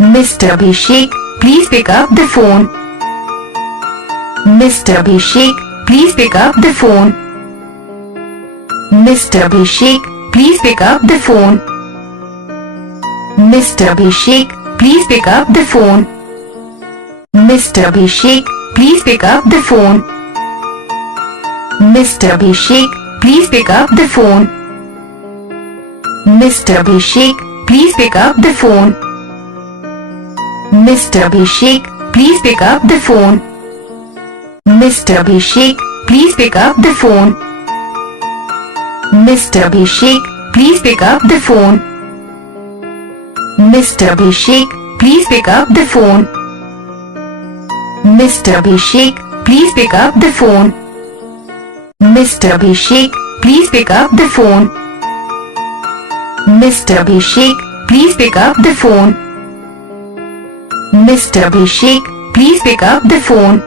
Mr. Abhishek, please pick up the phone. Mr. Abhishek, please pick up the phone. Mr. Abhishek, please pick up the phone. Mr. Abhishek, please pick up the phone. Mr. Abhishek, please pick up the phone. Mr. Abhishek, please pick up the phone. Mr. Abhishek, please pick up the phone. Mr. Abhishek, please pick up the phone. Mr. Abhishek, please pick up the phone. Mr. Abhishek, please pick up the phone. Mr. Abhishek, please pick up the phone. Mr. Abhishek, please pick up the phone. Mr. Abhishek, please pick up the phone. Mr. Abhishek, please pick up the phone. Mr. Abhishek, please pick up the phone.